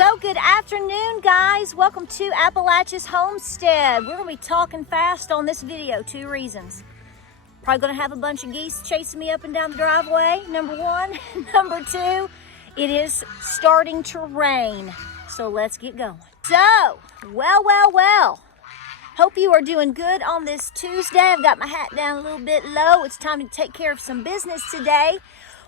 So good afternoon, guys. Welcome to Appalachia's Homestead. We're gonna be talking fast on this video. 2 reasons. Probably gonna have a bunch of geese chasing me up and down the driveway, number 1. Number 2, it is starting to rain. So let's get going. So, well. Hope you are doing good on this Tuesday. I've got my hat down a little bit low. It's time to take care of some business today.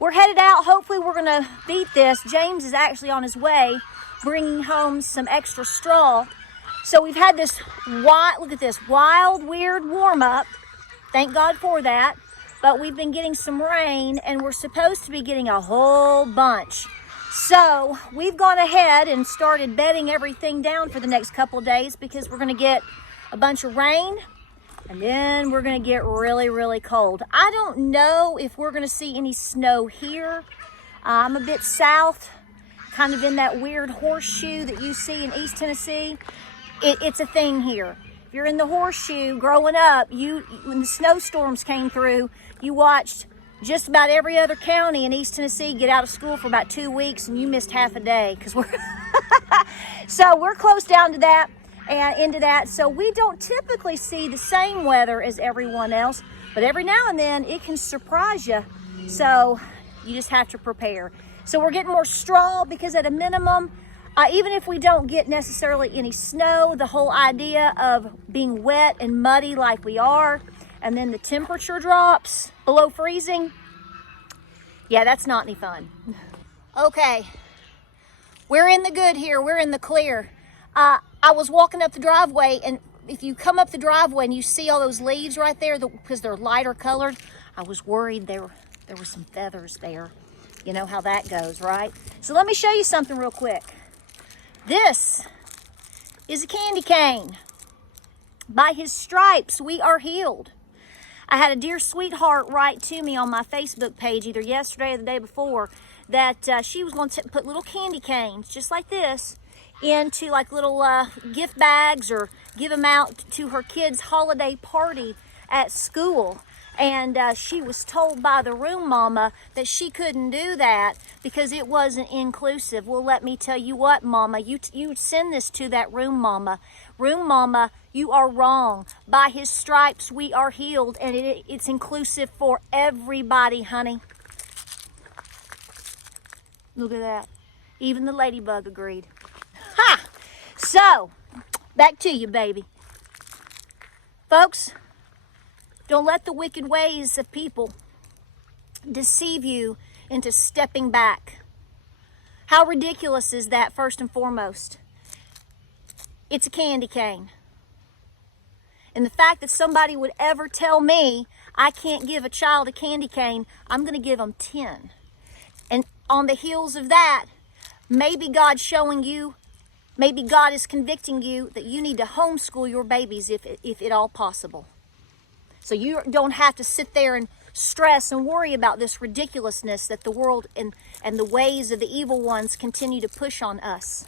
We're headed out. Hopefully we're gonna beat this. James is actually on his way, bringing home some extra straw. So we've had this look at this wild, weird warm up. Thank God for that. But we've been getting some rain, and we're supposed to be getting a whole bunch. So we've gone ahead and started bedding everything down for the next couple of days because we're gonna get a bunch of rain, and then we're gonna get really, really cold. I don't know if we're gonna see any snow here. I'm a bit south, kind of in that weird horseshoe that you see in East Tennessee. It's a thing here. If you're in the horseshoe growing up, when the snowstorms came through, you watched just about every other county in East Tennessee get out of school for about 2 weeks, and you missed half a day because so we're close down to that and into that. So we don't typically see the same weather as everyone else, but every now and then it can surprise you. So you just have to prepare. So we're getting more straw because at a minimum, even if we don't get necessarily any snow, the whole idea of being wet and muddy like we are, and then the temperature drops below freezing, yeah, that's not any fun. Okay, we're in the good here. We're in the clear. I was walking up the driveway, and if you come up the driveway and you see all those leaves right there, because they're lighter colored, I was worried there were some feathers there. You know how that goes, right? So let me show you something real quick. This is a candy cane. By his stripes, we are healed. I had a dear sweetheart write to me on my Facebook page either yesterday or the day before that she was going to put little candy canes, just like this, into like little gift bags or give them out to her kids' holiday party at school. And she was told by the room mama that she couldn't do that because it wasn't inclusive. Well, let me tell you what, mama, you send this to that room mama. Room mama, you are wrong. By his stripes we are healed, and it's inclusive for everybody, honey. Look at that. Even the ladybug agreed. Ha! So, back to you, baby. Folks, don't let the wicked ways of people deceive you into stepping back. How ridiculous is that, first and foremost? It's a candy cane. And the fact that somebody would ever tell me I can't give a child a candy cane, I'm going to give them 10. And on the heels of that, maybe God's showing you, maybe God is convicting you that you need to homeschool your babies if at all possible. So you don't have to sit there and stress and worry about this ridiculousness that the world and the ways of the evil ones continue to push on us.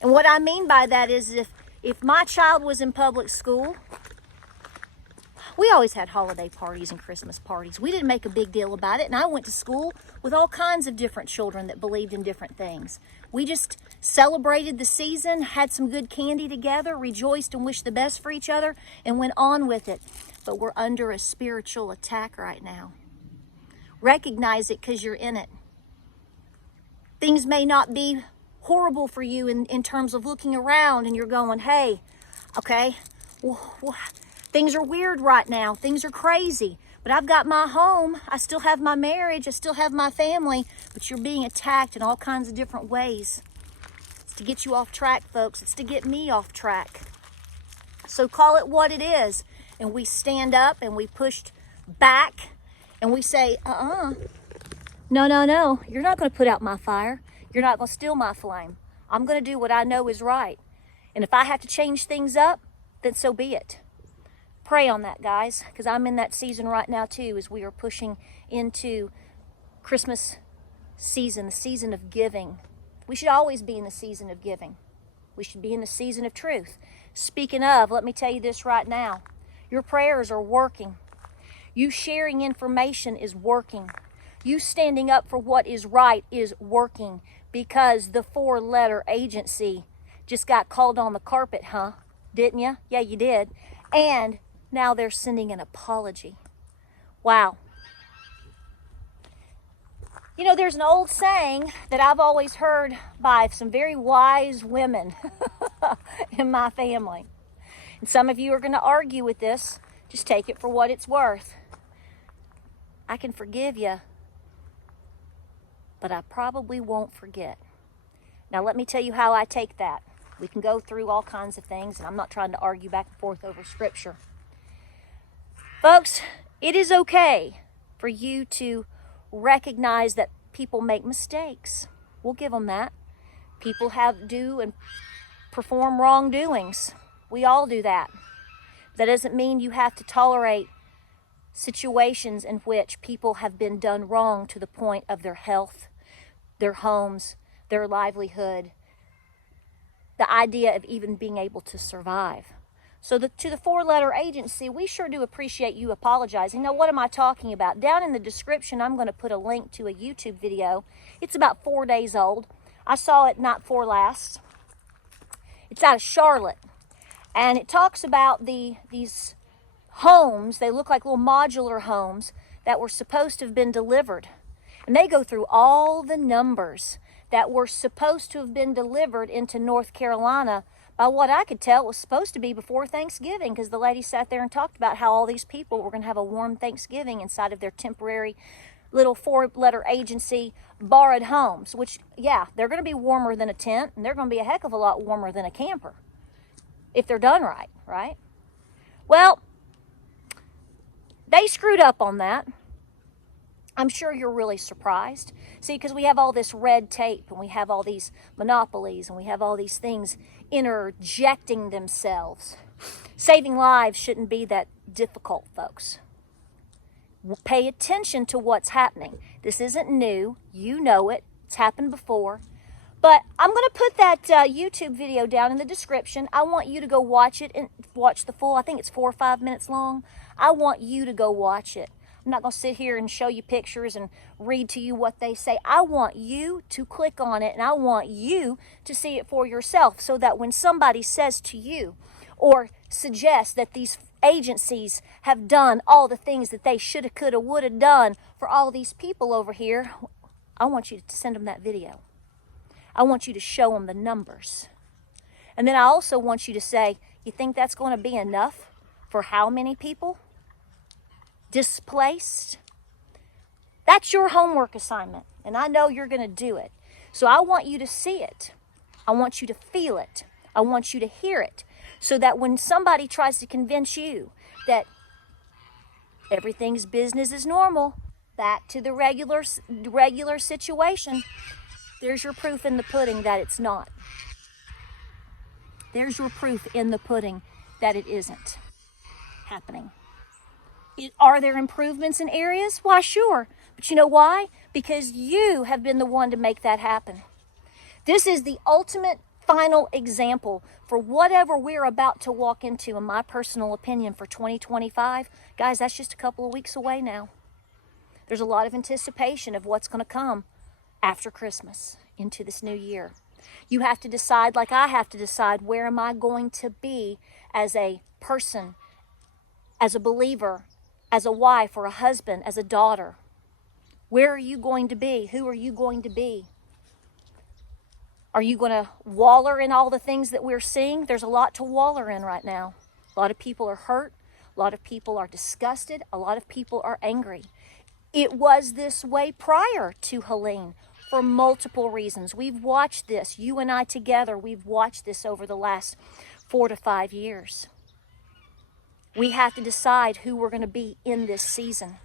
And what I mean by that is if my child was in public school, we always had holiday parties and Christmas parties. We didn't make a big deal about it. And I went to school with all kinds of different children that believed in different things. We just celebrated the season, had some good candy together, rejoiced and wished the best for each other, and went on with it. but we're under a spiritual attack right now. Recognize it because you're in it. Things may not be horrible for you in terms of looking around and you're going, hey, okay, things are weird right now. Things are crazy. But I've got my home. I still have my marriage. I still have my family. But you're being attacked in all kinds of different ways. It's to get you off track, folks. It's to get me off track. So call it what it is. And we stand up and we pushed back and we say, no. You're not going to put out my fire. You're not going to steal my flame. I'm going to do what I know is right. And if I have to change things up, then so be it. Pray on that, guys, because I'm in that season right now too, as we are pushing into Christmas season, the season of giving. We should always be in the season of giving. We should be in the season of truth. Speaking of, let me tell you this right now. Your prayers are working. You sharing information is working. You standing up for what is right is working, because the 4-letter agency just got called on the carpet, huh? Didn't you? Yeah, you did. And now they're sending an apology. Wow. You know, there's an old saying that I've always heard by some very wise women in my family. And some of you are going to argue with this. Just take it for what it's worth. I can forgive you, but I probably won't forget. Now, let me tell you how I take that. We can go through all kinds of things, and I'm not trying to argue back and forth over scripture. Folks, it is okay for you to recognize that people make mistakes. We'll give them that. People do and perform wrongdoings. We all do that. That doesn't mean you have to tolerate situations in which people have been done wrong to the point of their health, their homes, their livelihood, the idea of even being able to survive. So to the 4-letter agency, we sure do appreciate you apologizing. Now, what am I talking about? Down in the description, I'm going to put a link to a YouTube video. It's about 4 days old. I saw it not for last. It's out of Charlotte. And it talks about these homes. They look like little modular homes that were supposed to have been delivered. And they go through all the numbers that were supposed to have been delivered into North Carolina. By what I could tell, it was supposed to be before Thanksgiving, because the lady sat there and talked about how all these people were going to have a warm Thanksgiving inside of their temporary little 4-letter agency borrowed homes, which, yeah, they're going to be warmer than a tent, and they're going to be a heck of a lot warmer than a camper if they're done right, right? Well, they screwed up on that. I'm sure you're really surprised. See, because we have all this red tape, and we have all these monopolies, and we have all these things interjecting themselves. Saving lives shouldn't be that difficult, folks. Pay attention to what's happening. This isn't new. You know it. It's happened before. But I'm going to put that YouTube video down in the description. I want you to go watch it and watch the full. I think it's 4 or 5 minutes long. I want you to go watch it. I'm not going to sit here and show you pictures and read to you what they say. I want you to click on it, and I want you to see it for yourself, so that when somebody says to you or suggests that these agencies have done all the things that they shoulda, coulda, woulda done for all these people over here, I want you to send them that video. I want you to show them the numbers. And then I also want you to say, you think that's going to be enough for how many people displaced? That's your homework assignment, and I know you're going to do it. So I want you to see it. I want you to feel it. I want you to hear it, so that when somebody tries to convince you that everything's business as normal, back to the regular situation, there's your proof in the pudding that it's not. There's your proof in the pudding that it isn't happening. Are there improvements in areas? Why, sure. But you know why? Because you have been the one to make that happen. This is the ultimate final example for whatever we're about to walk into, in my personal opinion, for 2025. Guys, that's just a couple of weeks away now. There's a lot of anticipation of what's going to come after Christmas into this new year. You have to decide, like I have to decide, where am I going to be as a person, as a believer, as a wife or a husband, as a daughter? Where are you going to be? Who are you going to be? Are you going to waller in all the things that we're seeing? There's a lot to waller in right now. A lot of people are hurt. A lot of people are disgusted. A lot of people are angry. It was this way prior to Helene for multiple reasons. We've watched this. You and I together, we've watched this over the last 4 to 5 years. We have to decide who we're going to be in this season.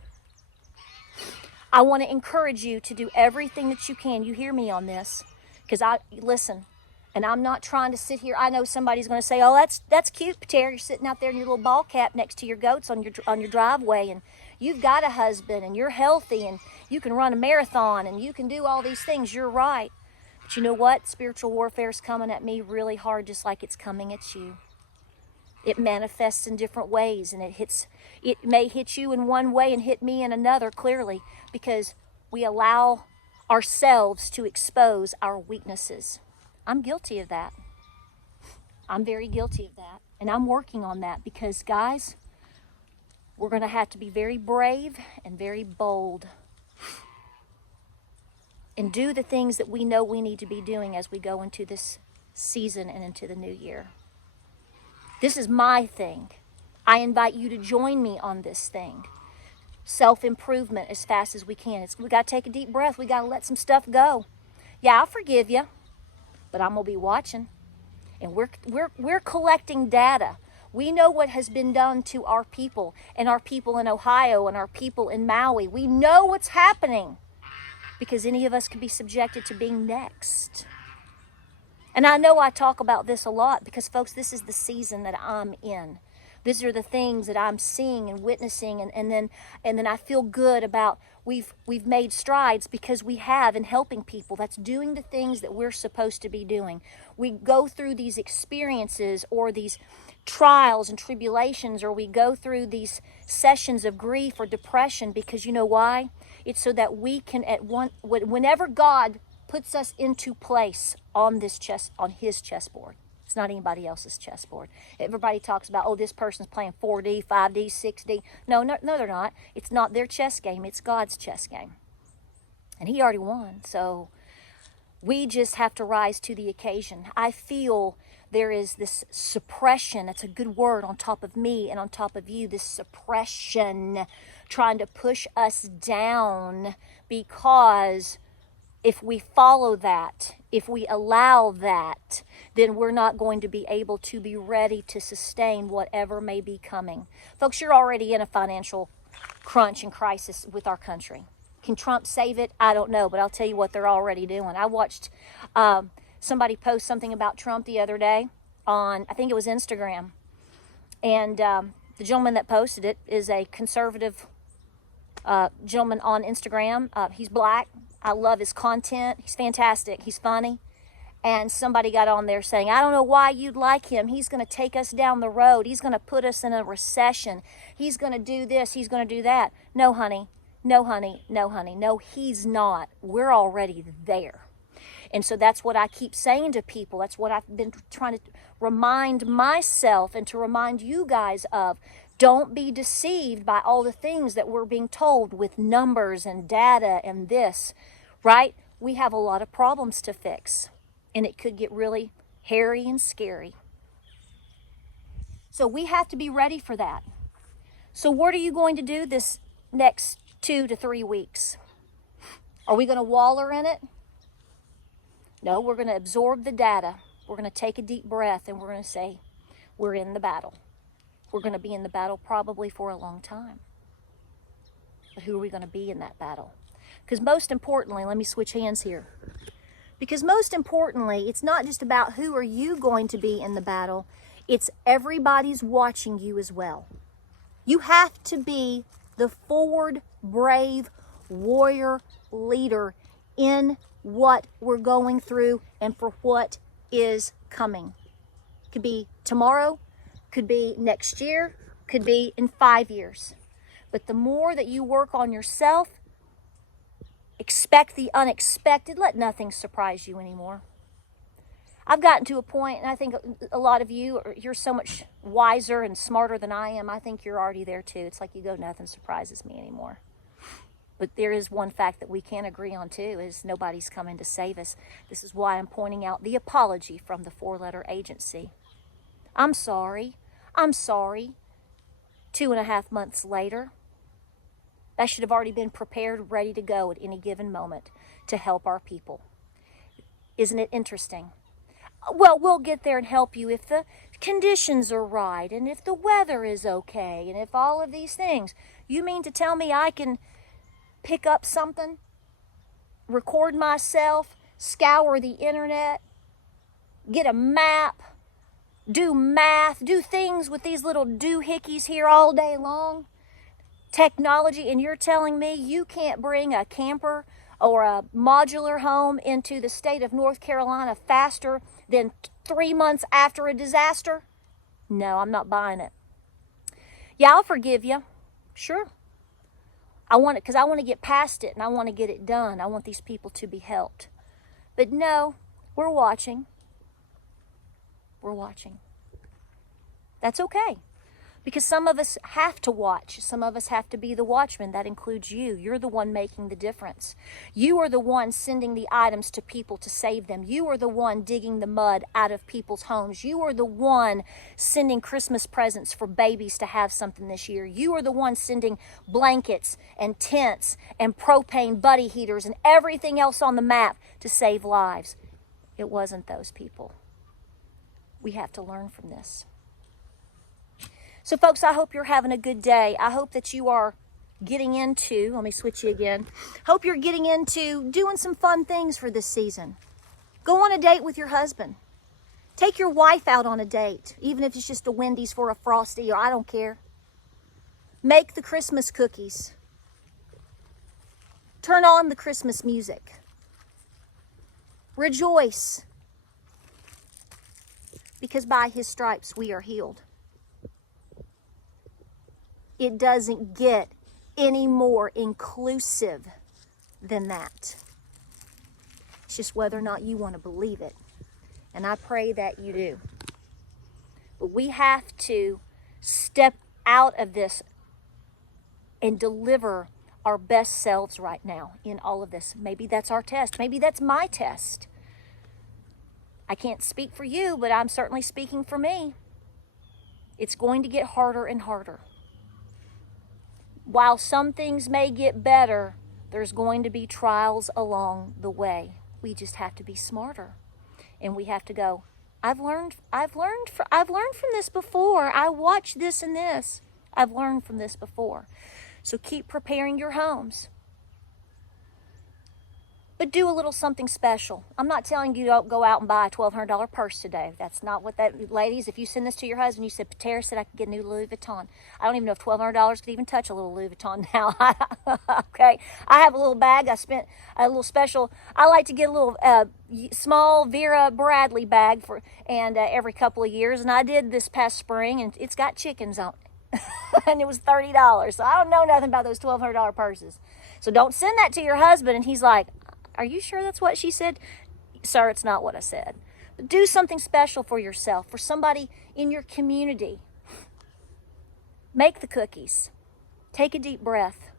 I want to encourage you to do everything that you can. You hear me on this? Because listen, and I'm not trying to sit here. I know somebody's going to say, "Oh, that's cute, Patara. You're sitting out there in your little ball cap next to your goats on your driveway, and you've got a husband, and you're healthy, and you can run a marathon, and you can do all these things." You're right. But you know what? Spiritual warfare is coming at me really hard, just like it's coming at you. It manifests in different ways, and it may hit you in one way and hit me in another, clearly, because we allow ourselves to expose our weaknesses. I'm guilty of that. I'm very guilty of that. And I'm working on that because, guys, we're going to have to be very brave and very bold and do the things that we know we need to be doing as we go into this season and into the new year. This is my thing. I invite you to join me on this thing. Self-improvement as fast as we can. We got to take a deep breath. We got to let some stuff go. Yeah, I'll forgive you, but I'm going to be watching. And we're collecting data. We know what has been done to our people and our people in Ohio and our people in Maui. We know what's happening because any of us could be subjected to being next. And I know I talk about this a lot because, folks, this is the season that I'm in. These are the things that I'm seeing and witnessing, and then I feel good about we've made strides because we have in helping people. That's doing the things that we're supposed to be doing. We go through these experiences or these trials and tribulations, or we go through these sessions of grief or depression because you know why? It's so that we can whenever God puts us into place on his chessboard. It's not anybody else's chessboard. Everybody talks about, oh, this person's playing 4D, 5D, 6D. No, they're not. It's not their chess game. It's God's chess game. And he already won. So we just have to rise to the occasion. I feel there is this suppression. That's a good word on top of me and on top of you. This suppression trying to push us down because if we follow that, if we allow that, then we're not going to be able to be ready to sustain whatever may be coming. Folks, you're already in a financial crunch and crisis with our country. Can Trump save it? I don't know, but I'll tell you what they're already doing. I watched somebody post something about Trump the other day on, I think it was Instagram. And the gentleman that posted it is a conservative gentleman on Instagram. He's black. I love his content. He's fantastic. He's funny. And somebody got on there saying, I don't know why you'd like him. He's going to take us down the road. He's going to put us in a recession. He's going to do this. He's going to do that. No, honey. No, honey. No, honey. No, he's not. We're already there. And so that's what I keep saying to people. That's what I've been trying to remind myself and to remind you guys of. Don't be deceived by all the things that we're being told with numbers and data and this, right? We have a lot of problems to fix, and it could get really hairy and scary. So we have to be ready for that. So what are you going to do this next 2 to 3 weeks? Are we going to waller in it? No, we're going to absorb the data. We're going to take a deep breath, and we're going to say, we're in the battle. We're going to be in the battle probably for a long time. But who are we going to be in that battle? Because most importantly, let me switch hands here. Because most importantly, it's not just about who are you going to be in the battle. It's everybody's watching you as well. You have to be the forward, brave, warrior leader in what we're going through and for what is coming. Could be tomorrow. Could be next year, could be in 5 years. But the more that you work on yourself, expect the unexpected. Let nothing surprise you anymore. I've gotten to a point, and I think a lot of you, you're so much wiser and smarter than I am. I think you're already there too. It's like you go, nothing surprises me anymore. But there is one fact that we can agree on too, is nobody's coming to save us. This is why I'm pointing out the apology from the 4-letter agency. I'm sorry. I'm sorry. 2.5 months later. That should have already been prepared, ready to go at any given moment to help our people. Isn't it interesting? Well, we'll get there and help you if the conditions are right and if the weather is okay and if all of these things. You mean to tell me I can pick up something, record myself, scour the internet, get a map, do math, do things with these little doohickeys here all day long? Technology, and you're telling me you can't bring a camper or a modular home into the state of North Carolina faster than 3 months after a disaster? No, I'm not buying it. Yeah, I'll forgive you. Sure. I want it because I want to get past it and I want to get it done. I want these people to be helped. But no, we're watching. We're watching. That's okay. Because some of us have to watch. Some of us have to be the watchman. That includes you. You're the one making the difference. You are the one sending the items to people to save them. You are the one digging the mud out of people's homes. You are the one sending Christmas presents for babies to have something this year. You are the one sending blankets and tents and propane buddy heaters and everything else on the map to save lives. It wasn't those people. We have to learn from this. So folks, I hope you're having a good day. I hope that you are getting into, let me switch you again. Hope you're getting into doing some fun things for this season. Go on a date with your husband. Take your wife out on a date, even if it's just a Wendy's for a Frosty, or I don't care. Make the Christmas cookies. Turn on the Christmas music. Rejoice. Because by his stripes we are healed. It doesn't get any more inclusive than that. It's just whether or not you want to believe it. And I pray that you do. But we have to step out of this and deliver our best selves right now in all of this. Maybe that's our test. Maybe that's my test. I can't speak for you, but I'm certainly speaking for me. It's going to get harder and harder. While some things may get better, there's going to be trials along the way. We just have to be smarter. And we have to go, I've learned from this before. I watched this and this. I've learned from this before. So keep preparing your homes. But do a little something special. I'm not telling you to go out and buy a $1,200 purse today. That's not what that, ladies, if you send this to your husband, you said, Patara said I could get a new Louis Vuitton. I don't even know if $1,200 could even touch a little Louis Vuitton now. Okay. I have a little bag. I spent a little special. I like to get a little small Vera Bradley bag for every couple of years. And I did this past spring, and it's got chickens on it. And it was $30. So I don't know nothing about those $1,200 purses. So don't send that to your husband. And he's like, are you sure that's what she said? Sir, it's not what I said. But do something special for yourself, for somebody in your community. Make the cookies. Take a deep breath.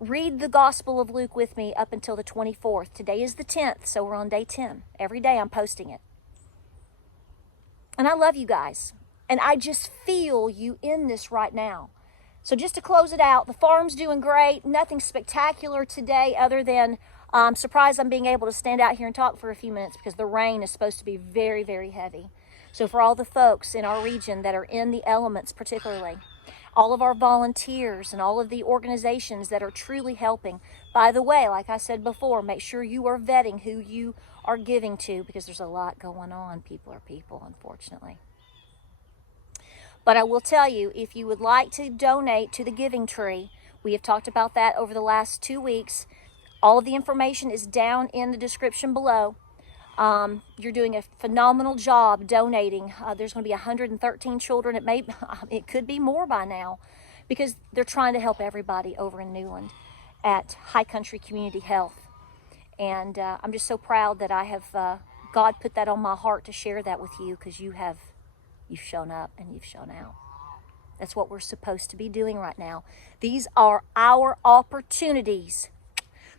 Read the Gospel of Luke with me up until the 24th. Today is the 10th, so we're on day 10. Every day I'm posting it. And I love you guys. And I just feel you in this right now. So just to close it out, the farm's doing great. Nothing spectacular today other than I'm surprised I'm being able to stand out here and talk for a few minutes because the rain is supposed to be very, very heavy. So for all the folks in our region that are in the elements particularly, all of our volunteers and all of the organizations that are truly helping. By the way, like I said before, make sure you are vetting who you are giving to because there's a lot going on. People are people, unfortunately. But I will tell you, if you would like to donate to the Giving Tree, we have talked about that over the last 2 weeks. All of the information is down in the description below. You're doing a phenomenal job donating. There's going to be 113 children. It could be more by now because they're trying to help everybody over in Newland at High Country Community Health. And I'm just so proud that I have God put that on my heart to share that with you because you've shown up and you've shown out. That's what we're supposed to be doing right now. These are our opportunities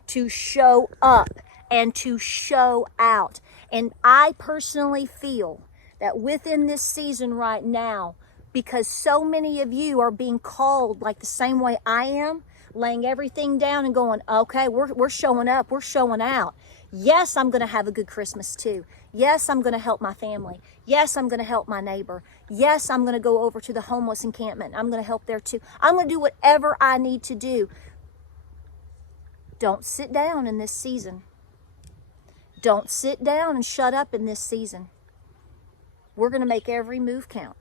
to show up and to show out. And I personally feel that within this season right now, because so many of you are being called like the same way I am, laying everything down and going, okay, we're showing up, we're showing out. Yes, I'm going to have a good Christmas too. Yes, I'm going to help my family. Yes, I'm going to help my neighbor. Yes, I'm going to go over to the homeless encampment. I'm going to help there too. I'm going to do whatever I need to do. Don't sit down in this season. Don't sit down and shut up in this season. We're going to make every move count.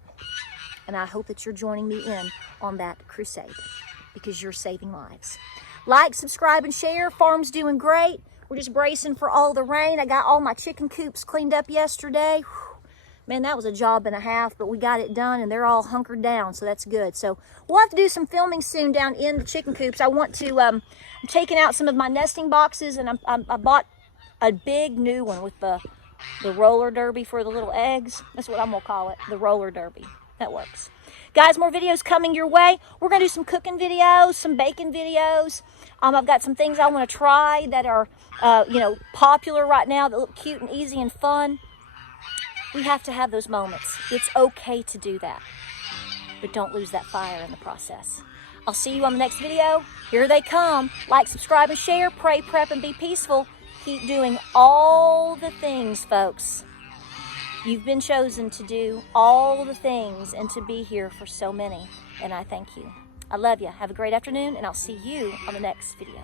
And I hope that you're joining me in on that crusade because you're saving lives. Like, subscribe, and share. Farm's doing great. We're just bracing for all the rain. I got all my chicken coops cleaned up yesterday. Whew. Man, that was a job and a half, but we got it done and they're all hunkered down, so that's good. So we'll have to do some filming soon down in the chicken coops. I want to, I'm taking out some of my nesting boxes, and I bought a big new one with the roller derby for the little eggs. That's what I'm gonna call it, the roller derby. That works. Guys, more videos coming your way. We're going to do some cooking videos, some baking videos. I've got some things I want to try that are, popular right now that look cute and easy and fun. We have to have those moments. It's okay to do that. But don't lose that fire in the process. I'll see you on the next video. Here they come. Like, subscribe, and share. Pray, prep, and be peaceful. Keep doing all the things, folks. You've been chosen to do all the things and to be here for so many. And I thank you. I love you. Have a great afternoon, and I'll see you on the next video.